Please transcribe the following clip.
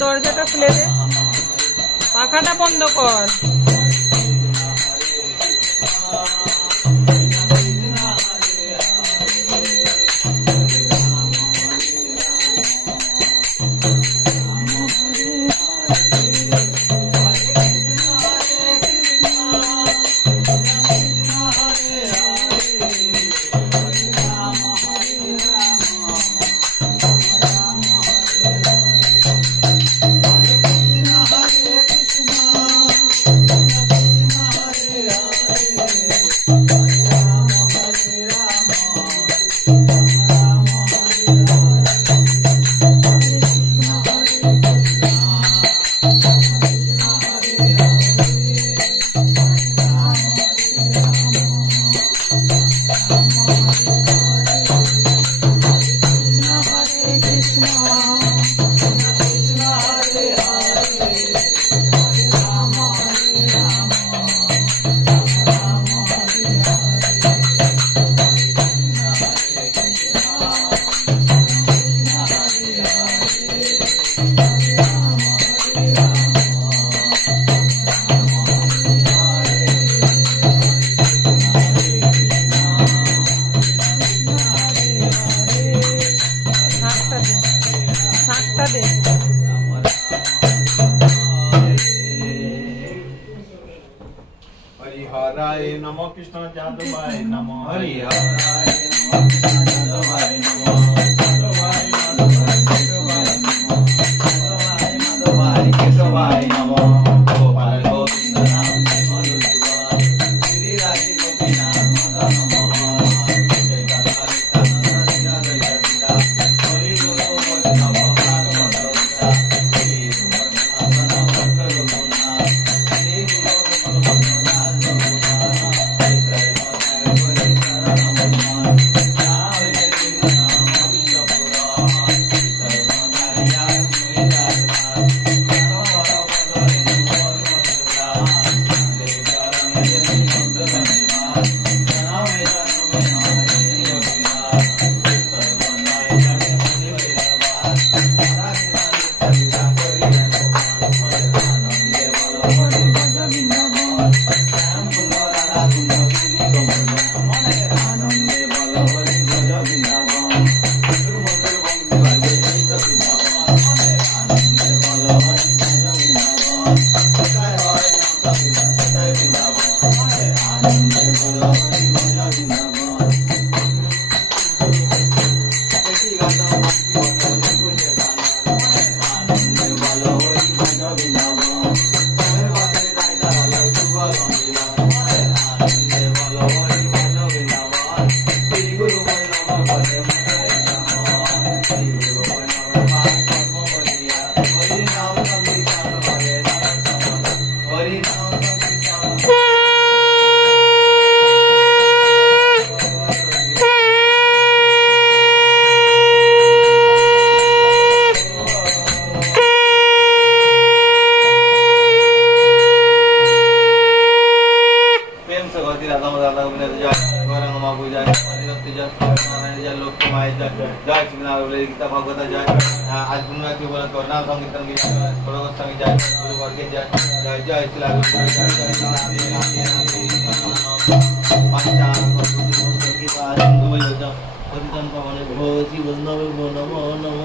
দরজাটা খুলে দে, পাখাটা বন্ধ কর। हरिहराय नमो कृष्ण जादवाय नमो हरिहराय नमो कृष्ण जादवाय नमो माधवाय माधवाय केशवाय नमो गोपाल गोविंद नाम मधुसूदन गिरिराज गोपीनाथ मदन मोहन जय हरि गुरु वैष्णव भागवत श्री गीता भागवत जय आज गुरुना की बोला करना संगीतन की बड़ो संगीत जय गुरु वर्ग जय जय जय शिला पंचांग की बात हिंदू योजना परितन पवन भो शिव नमो नमो नमो